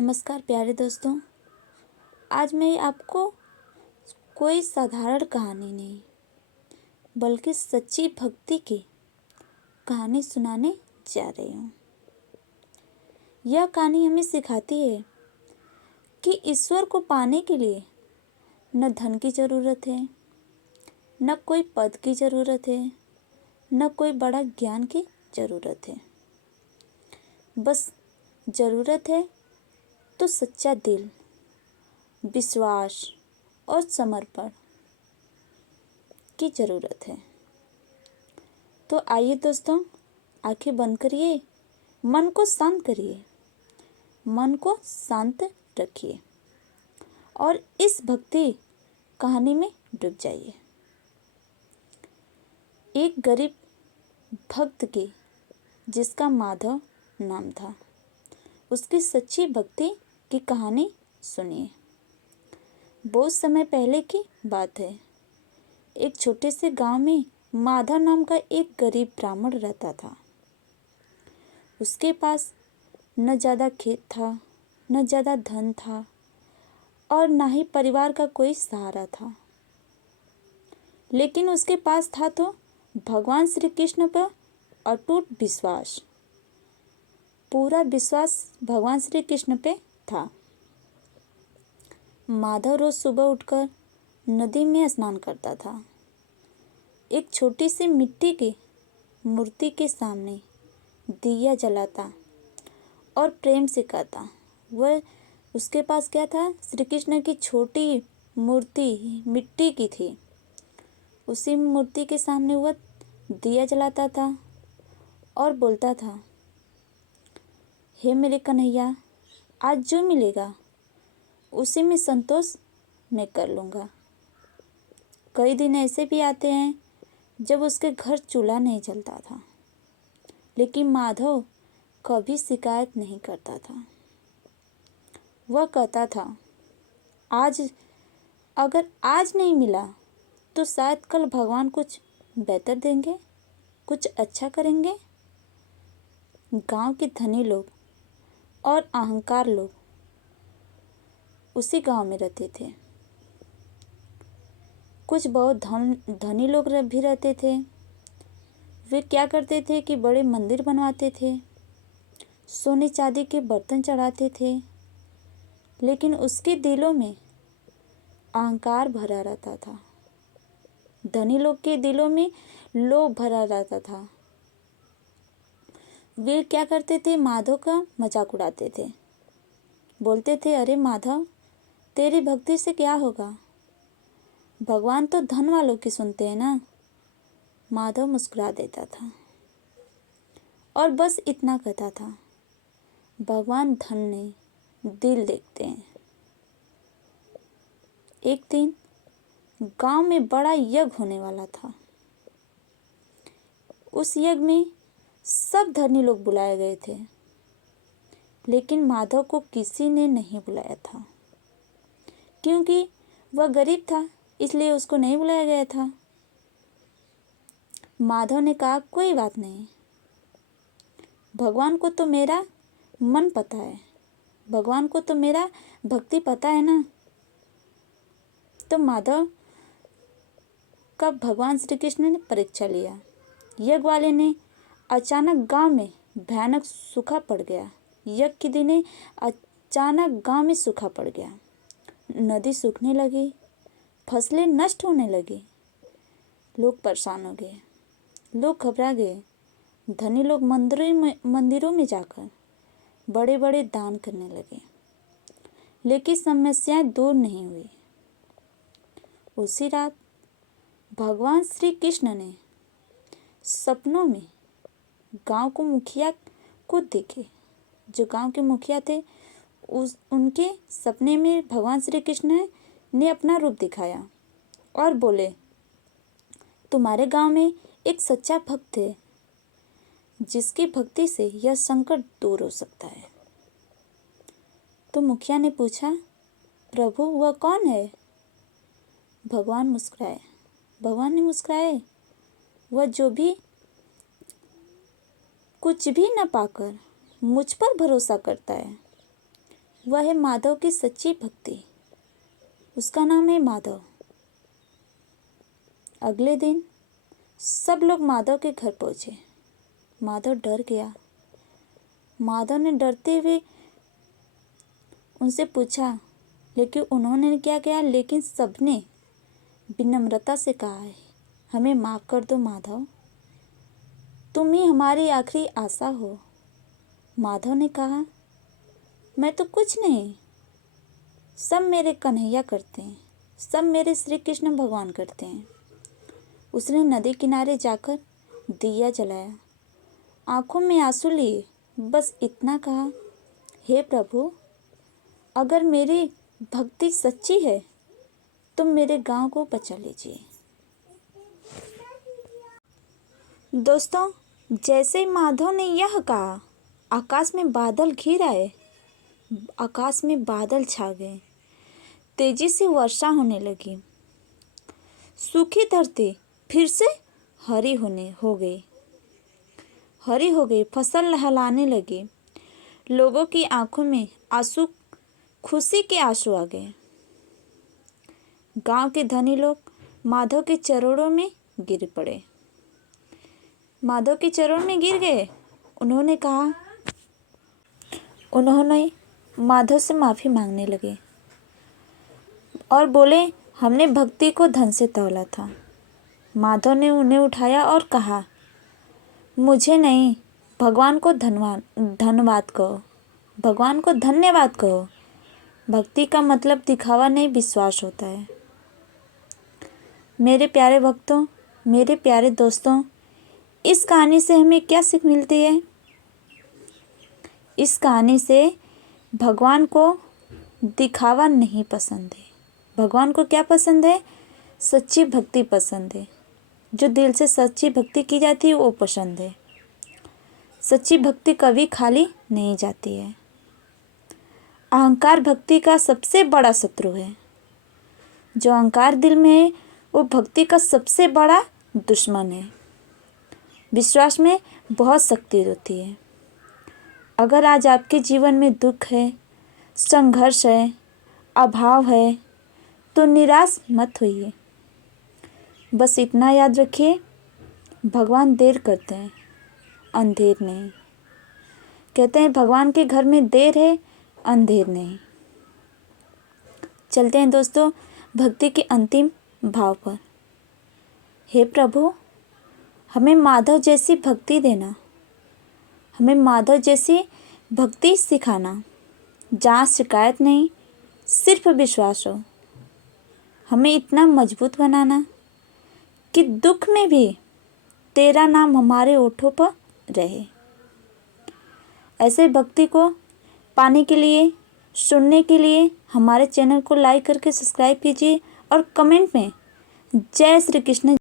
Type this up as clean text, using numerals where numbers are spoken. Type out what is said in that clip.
नमस्कार प्यारे दोस्तों। आज मैं आपको कोई साधारण कहानी नहीं बल्कि सच्ची भक्ति की कहानी सुनाने जा रही हूँ। यह कहानी हमें सिखाती है कि ईश्वर को पाने के लिए न धन की ज़रूरत है, न कोई पद की ज़रूरत है, न कोई बड़ा ज्ञान की ज़रूरत है। बस ज़रूरत है तो सच्चा दिल, विश्वास और समर्पण की ज़रूरत है। तो आइए दोस्तों, आंखें बंद करिए, मन को शांत करिए, मन को शांत रखिए और इस भक्ति कहानी में डूब जाइए। एक गरीब भक्त की, जिसका माधव नाम था, उसकी सच्ची भक्ति की कहानी सुनिए। बहुत समय पहले की बात है। एक छोटे से गांव में माधव नाम का एक गरीब ब्राह्मण रहता था। उसके पास न ज़्यादा खेत था, न ज़्यादा धन था और न ही परिवार का कोई सहारा था। लेकिन उसके पास था तो भगवान श्री कृष्ण पर अटूट विश्वास। पूरा विश्वास भगवान श्री कृष्ण पे था। माधव रोज सुबह उठकर नदी में स्नान करता था। एक छोटी सी मिट्टी की मूर्ति के सामने दिया जलाता और प्रेम से कहता। वह उसके पास क्या था? श्री कृष्ण की छोटी मूर्ति मिट्टी की थी। उसी मूर्ति के सामने वह दिया जलाता था और बोलता था, हे मेरे कन्हैया, आज जो मिलेगा उसी में संतोष मैं कर लूँगा। कई दिन ऐसे भी आते हैं जब उसके घर चूल्हा नहीं जलता था, लेकिन माधव कभी शिकायत नहीं करता था। वह कहता था, अगर आज नहीं मिला तो शायद कल भगवान कुछ बेहतर देंगे, कुछ अच्छा करेंगे। गांव के धनी लोग और अहंकार लोग उसी गांव में रहते थे। कुछ बहुत धनी लोग भी रहते थे। वे क्या करते थे कि बड़े मंदिर बनवाते थे, सोने चांदी के बर्तन चढ़ाते थे, लेकिन उसके दिलों में अहंकार भरा रहता था। धनी लोग के दिलों में लोभ भरा रहता था। वे क्या करते थे? माधव का मजाक उड़ाते थे। बोलते थे, अरे माधव, तेरी भक्ति से क्या होगा? भगवान तो धन वालों की सुनते हैं ना। माधव मुस्कुरा देता था और बस इतना कहता था, भगवान धन नहीं, दिल देखते हैं। एक दिन गांव में बड़ा यज्ञ होने वाला था। उस यज्ञ में सब धनी लोग बुलाए गए थे, लेकिन माधव को किसी ने नहीं बुलाया था, क्योंकि वह गरीब था, इसलिए उसको नहीं बुलाया गया था। माधव ने कहा, कोई बात नहीं, भगवान को तो मेरा मन पता है, भगवान को तो मेरा भक्ति पता है ना। तो माधव का भगवान श्री कृष्ण ने परीक्षा लिया। यज्ञ वाले ने अचानक गांव में भयानक सूखा पड़ गया। यज्ञ के दिन अचानक गांव में सूखा पड़ गया। नदी सूखने लगी, फसलें नष्ट होने लगी। लोग परेशान हो गए, लोग घबरा गए। धनी लोग मंदिरों में जाकर बड़े बड़े दान करने लगे, लेकिन समस्याएं दूर नहीं हुई। उसी रात भगवान श्री कृष्ण ने सपनों में गांव को मुखिया को देखे। जो गांव के मुखिया थे, उनके सपने में भगवान श्री कृष्ण ने अपना रूप दिखाया और बोले, तुम्हारे गांव में एक सच्चा भक्त है, जिसकी भक्ति से यह संकट दूर हो सकता है। तो मुखिया ने पूछा, प्रभु वह कौन है? भगवान ने मुस्कुराए, वह जो भी कुछ भी न पाकर मुझ पर भरोसा करता है, वह है माधव की सच्ची भक्ति। उसका नाम है माधव। अगले दिन सब लोग माधव के घर पहुंचे। माधव डर गया। माधव ने डरते हुए उनसे पूछा, लेकिन उन्होंने क्या किया? लेकिन सबने विनम्रता से कहा है, हमें माफ़ कर दो माधव, तुम ही हमारी आखिरी आशा हो। माधव ने कहा, मैं तो कुछ नहीं, सब मेरे कन्हैया करते हैं, सब मेरे श्री कृष्ण भगवान करते हैं। उसने नदी किनारे जाकर दिया जलाया, आंखों में आंसू लिए बस इतना कहा, हे प्रभु, अगर मेरी भक्ति सच्ची है तो मेरे गांव को बचा लीजिए। दोस्तों, जैसे ही माधव ने यह कहा, आकाश में बादल घिर आए। आकाश में बादल छा गए। तेजी से वर्षा होने लगी। सूखी धरती फिर से हरी हो गई। फसल लहलाने लगी। लोगों की आंखों में आंसू, खुशी के आंसू आ गए। गांव के धनी लोग माधव के चरणों में गिर पड़े। माधव के चरणों में गिर गए। उन्होंने माधव से माफ़ी मांगने लगे और बोले, हमने भक्ति को धन से तौला था। माधव ने उन्हें उठाया और कहा, मुझे नहीं, भगवान को धन्यवाद कहो। भगवान को धन्यवाद कहो। भक्ति का मतलब दिखावा नहीं, विश्वास होता है। मेरे प्यारे भक्तों, मेरे प्यारे दोस्तों, इस कहानी से हमें क्या सीख मिलती है? इस कहानी से भगवान को दिखावा नहीं पसंद है। भगवान को क्या पसंद है? सच्ची भक्ति पसंद है। जो दिल से सच्ची भक्ति की जाती है वो पसंद है। सच्ची भक्ति कभी खाली नहीं जाती है। अहंकार भक्ति का सबसे बड़ा शत्रु है। जो अहंकार दिल में है वो भक्ति का सबसे बड़ा दुश्मन है। विश्वास में बहुत शक्ति होती है। अगर आज आपके जीवन में दुख है, संघर्ष है, अभाव है, तो निराश मत होइए। बस इतना याद रखिए, भगवान देर करते हैं, अंधेर नहीं। कहते हैं भगवान के घर में देर है, अंधेर नहीं। चलते हैं दोस्तों भक्ति के अंतिम भाव पर। हे प्रभु, हमें माधव जैसी भक्ति देना, हमें माधव जैसी भक्ति सिखाना, जहाँ शिकायत नहीं, सिर्फ विश्वास हो। हमें इतना मजबूत बनाना कि दुख में भी तेरा नाम हमारे ओठों पर रहे। ऐसे भक्ति को पाने के लिए, सुनने के लिए हमारे चैनल को लाइक करके सब्सक्राइब कीजिए और कमेंट में जय श्री कृष्ण